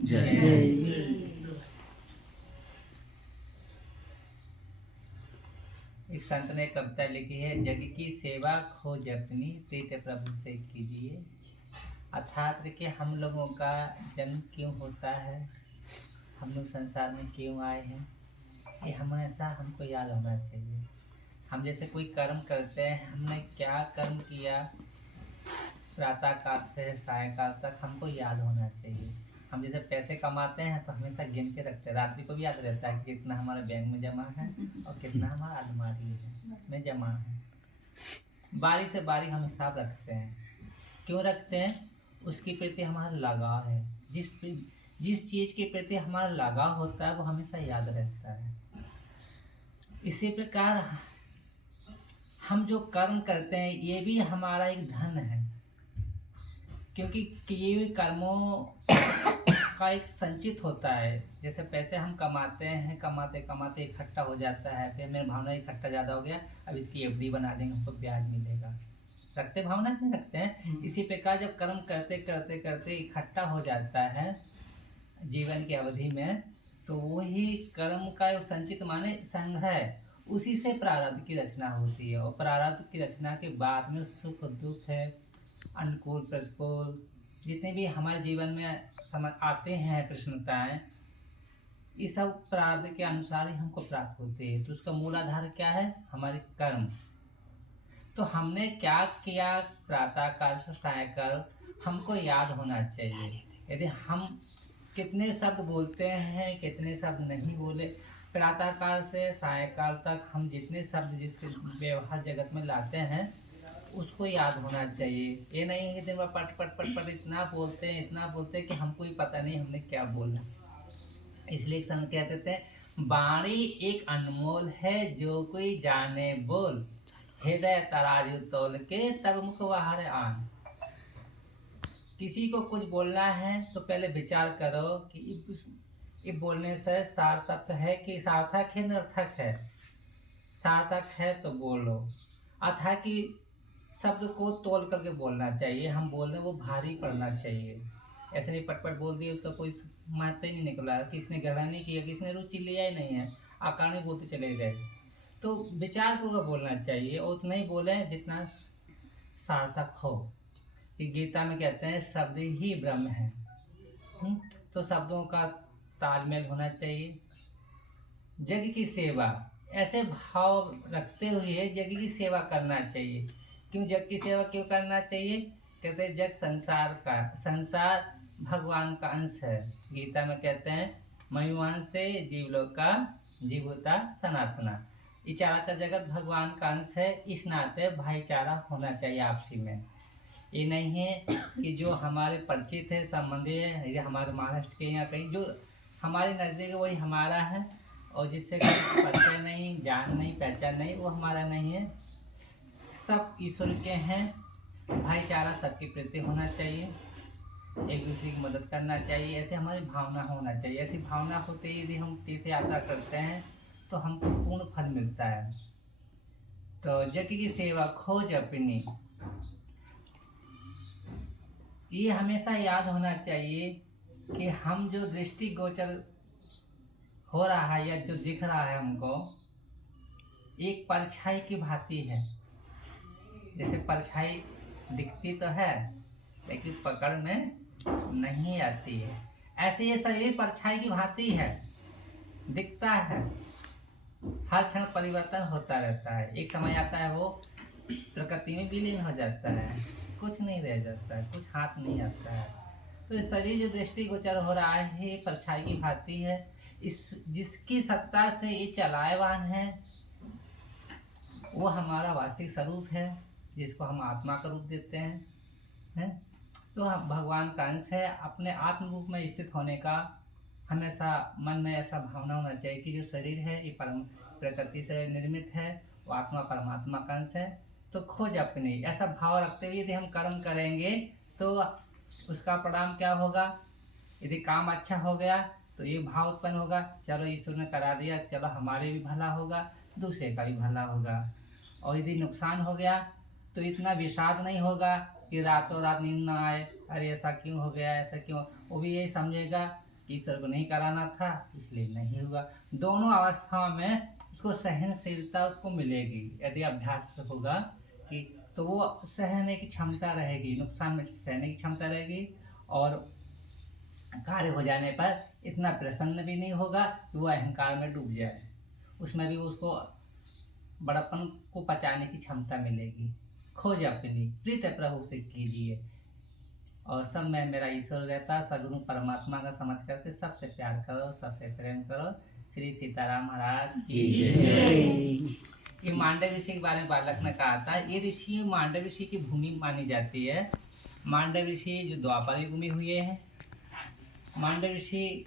जय जय। एक संत ने कविता लिखी है, जग की सेवा खोज अपनी प्रीत प्रभु से कीजिए। अर्थात कि हम लोगों का जन्म क्यों होता है, हम लोग संसार में क्यों आए हैं, ये हमेशा हमको याद होना चाहिए। हम जैसे कोई कर्म करते हैं, हमने क्या कर्म किया, प्रातः काल से सायकाल तक हमको याद होना चाहिए। हम जैसे पैसे कमाते हैं तो हमेशा गिन के रखते हैं, रात्रि को भी याद रहता है कि कितना हमारे बैंक में जमा है और कितना हमारा अलमारी में जमा है। बारी से बारी हम हिसाब रखते हैं। क्यों रखते हैं? उसके प्रति हमारा लगाव है। जिस चीज़ के प्रति हमारा लगाव होता है वो हमेशा याद रहता है। इसी प्रकार हम जो कर्म करते हैं ये भी हमारा एक धन है, क्योंकि किए हुए कर्मों का एक संचित होता है। जैसे पैसे हम कमाते हैं, कमाते कमाते इकट्ठा हो जाता है, फिर मेरी भावना इकट्ठा ज़्यादा हो गया, अब इसकी एफडी बना देंगे, हमको ब्याज मिलेगा। रखते भावना नहीं रखते हैं। इसी प्रकार जब कर्म करते करते करते इकट्ठा हो जाता है जीवन की अवधि में, तो वही कर्म का संचित माने संग्रह, उसी से प्रारब्ध की रचना होती है। और प्रारब्ध की रचना के बाद में सुख दुख है, अनुकूल प्रतिकूल जितने भी हमारे जीवन में समझ आते हैं प्रश्नताएं, ये सब प्रारब्ध के अनुसार ही हमको प्राप्त होते हैं। तो उसका मूलाधार क्या है? हमारे कर्म। तो हमने क्या किया प्रातः काल से सायकाल, हमको याद होना चाहिए। यदि हम कितने शब्द बोलते हैं, कितने शब्द नहीं बोले, प्रातः काल से सायकाल तक हम जितने शब्द जिसके व्यवहार जगत में लाते हैं उसको याद होना चाहिए। ये नहीं है कि दिन भर पट पट पट पट इतना बोलते हैं कि हमको ही पता नहीं हमने क्या बोला। इसलिए संत कहते थे, वाणी एक अनमोल है जो कोई जाने बोल, हृदय तराजू तोल के तब मुख बाहर आन। किसी को कुछ बोलना है तो पहले विचार करो कि ये बोलने से सार्थक है कि सार्थक है निरर्थक है। सार्थक है तो बोलो, अथा कि शब्द को तोल करके बोलना चाहिए। हम बोल रहे वो भारी पड़ना चाहिए। ऐसे नहीं पटपट बोल दिए, उसका कोई महत्व ही नहीं निकला, किसने ग्रहण नहीं किया, किसने रुचि लिया ही नहीं है, आकार में बोलते चले गए। तो विचार पूर्वक बोलना चाहिए और उतना ही बोले जितना सार्थक हो। कि गीता में कहते हैं शब्द ही ब्रह्म है। तो शब्दों का तालमेल होना चाहिए। जग की सेवा, ऐसे भाव रखते हुए जग की सेवा करना चाहिए। क्यों जग की सेवा क्यों करना चाहिए? कहते हैं जग संसार का, संसार भगवान का अंश है। गीता में कहते हैं मयूवान से जीवलोक का जीवता सनातना। ये चराचर जगत भगवान का अंश है, इस नाते भाईचारा होना चाहिए आपसी में। ये नहीं है कि जो हमारे परिचित है, संबंधी है, या हमारे महाराष्ट्र के या कहीं जो हमारे नज़दीक है वही हमारा है, और जिससे कोई परिचय नहीं, जान नहीं, पहचान नहीं, वो हमारा नहीं है। सब ईश्वर के हैं। भाईचारा सबके प्रति होना चाहिए, एक दूसरे की मदद करना चाहिए, ऐसे हमारी भावना होना चाहिए। ऐसी भावना होते ही यदि हम तीर्थ यात्रा करते हैं तो हमको पूर्ण फल मिलता है। तो जग की सेवा खोज अपनी, ये हमेशा याद होना चाहिए कि हम जो दृष्टि गोचर हो रहा है या जो दिख रहा है हमको, एक परछाई की भांति है। जैसे परछाई दिखती तो है लेकिन पकड़ में नहीं आती है, ऐसे ये शरीर परछाई की भांति है, दिखता है, हर क्षण परिवर्तन होता रहता है। एक समय आता है वो प्रकृति में विलीन हो जाता है, कुछ नहीं रह जाता है, कुछ हाथ नहीं आता है। तो ये शरीर जो दृष्टि गोचर हो रहा है ये परछाई की भांति है। इस जिसकी सत्ता से ये चलायमान है वो हमारा वास्तविक स्वरूप है, जिसको हम आत्मा का रूप देते हैं। तो हम भगवान का अंश है। अपने आत्म रूप में स्थित होने का हमेशा मन में ऐसा भावना होना चाहिए कि जो शरीर है ये परम प्रकृति से निर्मित है, वो आत्मा परमात्मा का अंश है। तो खोज अपनी, ऐसा भाव रखते हुए यदि हम कर्म करेंगे तो उसका परिणाम क्या होगा? यदि काम अच्छा हो गया तो ये भाव उत्पन्न होगा, चलो ईश्वर ने करा दिया, चलो हमारे भी भला होगा, दूसरे का भी भला होगा। और यदि नुकसान हो गया तो इतना विषाद नहीं होगा कि रातों रात नींद ना आए, अरे ऐसा क्यों हो गया, ऐसा क्यों, वो भी यही समझेगा कि ईश्वर को नहीं कराना था इसलिए नहीं हुआ। दोनों अवस्थाओं में उसको सहनशीलता उसको मिलेगी यदि अभ्यास होगा कि, तो वो सहने की क्षमता रहेगी, नुकसान में सहने की क्षमता रहेगी, और कार्य हो जाने पर इतना प्रसन्न भी नहीं होगा कि वो अहंकार में डूब जाए, उसमें भी उसको बड़प्पन को पचाने की क्षमता मिलेगी। खोज अपनी प्रीत प्रभु से कीजिए, और सब में मेरा ईश्वर रहता, सदगुरु परमात्मा का समझ करके सबसे प्यार करो, सबसे प्रेम करो। श्री सीताराम महाराज की जय। ये मांडव ऋषि के बारे में बालक ने कहा था, ये ऋषि मांडव ऋषि की भूमि मानी जाती है। मांडव ऋषि जो द्वापर युग में हुए हैं, मांडव ऋषि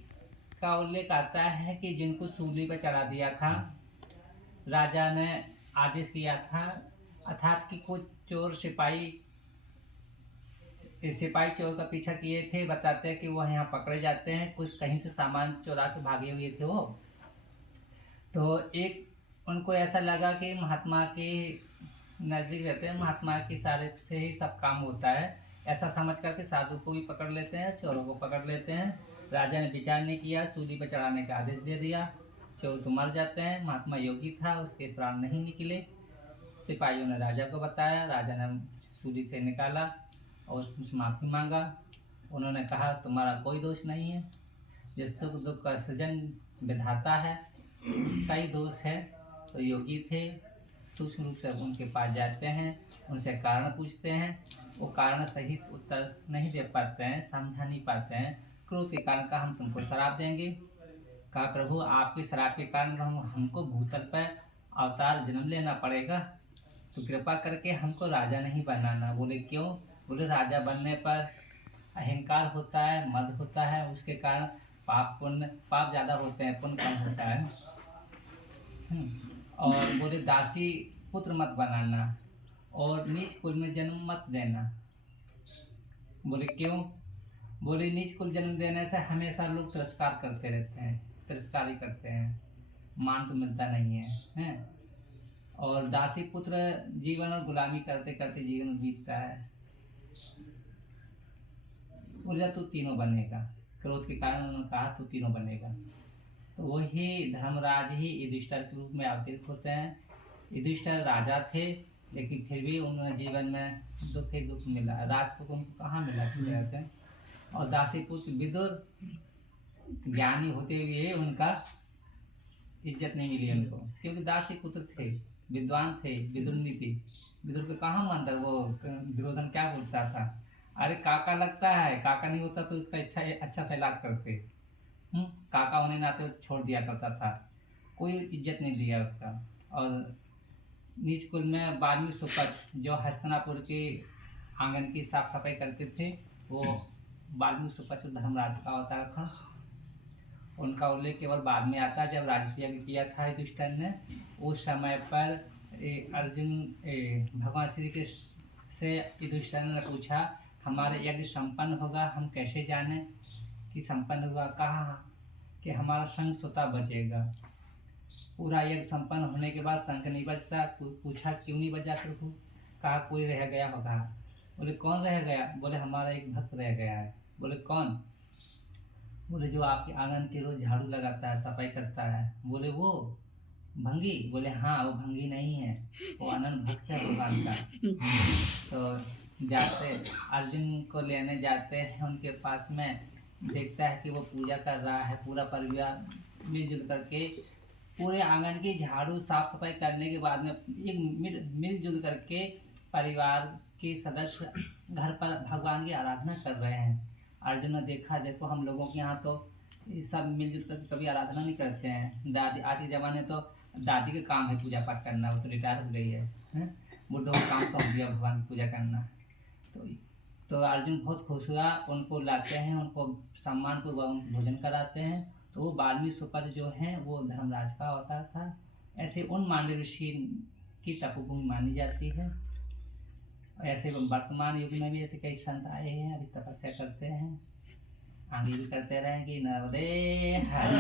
का उल्लेख आता है कि जिनको सूली पर चढ़ा दिया था, राजा ने आदेश किया था, अर्थात कि कुछ चोर सिपाही चोर का पीछा किए थे, बताते हैं कि वो यहाँ पकड़े जाते हैं, कुछ कहीं से सामान चुरा के भागे हुए थे वो। तो एक उनको ऐसा लगा कि महात्मा के नज़दीक रहते हैं, महात्मा के इशारे से ही सब काम होता है, ऐसा समझ करके साधु को भी पकड़ लेते हैं, चोरों को पकड़ लेते हैं। राजा ने विचार नहीं किया, सूली पर चढ़ाने का आदेश दे दिया, चोर तो मर जाते हैं, महात्मा योगी था, उसके प्राण नहीं निकले। सिपाहियों ने राजा को बताया, राजा ने सूली से निकाला और उससे माफ़ी मांगा। उन्होंने कहा तुम्हारा कोई दोष नहीं है, जो सुख दुख का सृजन विधाता है उसका ही दोष है। तो योगी थे, सूक्ष्म रूप से उनके पास जाते हैं, उनसे कारण पूछते हैं, वो कारण सहित उत्तर नहीं दे पाते हैं, समझा नहीं पाते हैं। क्रोध के कारण का हम तुमको शराप देंगे। कहा प्रभु आपके शराप के कारण हमको भूतल पर अवतार जन्म लेना पड़ेगा, तो कृपा करके हमको राजा नहीं बनाना। बोले क्यों? बोले राजा बनने पर अहंकार होता है, मद होता है, उसके कारण पाप ज़्यादा होते हैं, पुण्य कम होता है। और बोले दासी पुत्र मत बनाना, और नीच कुल में जन्म मत देना। बोले क्यों? बोले नीच कुल जन्म देने से हमेशा लोग तिरस्कार करते रहते हैं, तिरस्कार ही करते हैं, मान तो मिलता नहीं है, हैं? और दासी पुत्र जीवन और गुलामी करते करते जीवन बीतता है। बोला तू तीनों बनेगा, क्रोध के कारण उन्होंने कहा तू तीनों बनेगा। तो वही धर्मराज ही युधिष्ठिर के रूप में अवतरित होते हैं। युधिष्ठिर राजा थे, लेकिन फिर भी उन्होंने जीवन में दुख ही दुख मिला, राज सुख उनको कहाँ मिला किसी तरह से। और दासी पुत्र विदुर ज्ञानी होते हुए उनका इज्जत नहीं मिली उनको, क्योंकि दासी पुत्र थे, विद्वान थे, विदुर नहीं थी। विदुर को कहाँ मानता, वो दुर्योधन क्या बोलता था, अरे काका लगता है, काका नहीं होता तो उसका अच्छा सा इलाज करते। काका होने नाते छोड़ दिया करता था, कोई इज्जत नहीं दिया उसका। और नीच कुल में वाल्मीकि सुपथ जो हस्तिनापुर के आंगन की साफ सफाई करते थे, वो वाल्मीकि सुपथ धर्मराज का अवतार था। उनका उल्लेख केवल बाद में आता है, जब राजस्व यज्ञ किया था युधिष्ठिर ने, उस समय पर अर्जुन भगवान श्री कृष्ण से युधिष्ठिर ने पूछा हमारा यज्ञ संपन्न होगा, हम कैसे जाने कि संपन्न हुआ? कहा कि हमारा शंख स्वतः बजेगा। पूरा यज्ञ संपन्न होने के बाद शंख नहीं बजता। पूछा क्यों नहीं बजा प्रभु? कहा कोई रह गया होगा। बोले कौन रह गया? बोले हमारा एक भक्त रह गया है। बोले कौन? बोले जो आपके आंगन के रोज झाड़ू लगाता है, सफाई करता है। बोले वो भंगी? बोले हाँ वो भंगी नहीं है, वो अनंत भक्त है भगवान का। तो जाते अर्जुन को लेने जाते हैं उनके पास में, देखता है कि वो पूजा कर रहा है, पूरा परिवार मिलजुल करके पूरे आंगन की झाड़ू साफ सफाई करने के बाद में एक मिलजुल करके परिवार के सदस्य घर पर भगवान की आराधना कर रहे हैं। अर्जुन ने देखा, देखो हम लोगों के यहाँ तो सब मिलजुल कर कभी आराधना नहीं करते हैं। दादी आज के ज़माने तो दादी का काम है पूजा पाठ करना, वो तो रिटायर हो गई है, बुढ़ों को काम सौंप दिया भगवान की पूजा करना। तो अर्जुन बहुत खुश हुआ, उनको लाते हैं, उनको सम्मान को भोजन कराते हैं। तो वो वाल्मीकि सुपथ जो हैं वो धर्मराज का अवतार था। ऐसे उन मांडव ऋषि की तपोभूमि मानी जाती है। ऐसे वर्तमान युग में भी ऐसे कई संत आए हैं, अभी तपस्या करते हैं, आगे भी करते रहेंगे। नर्मदे हर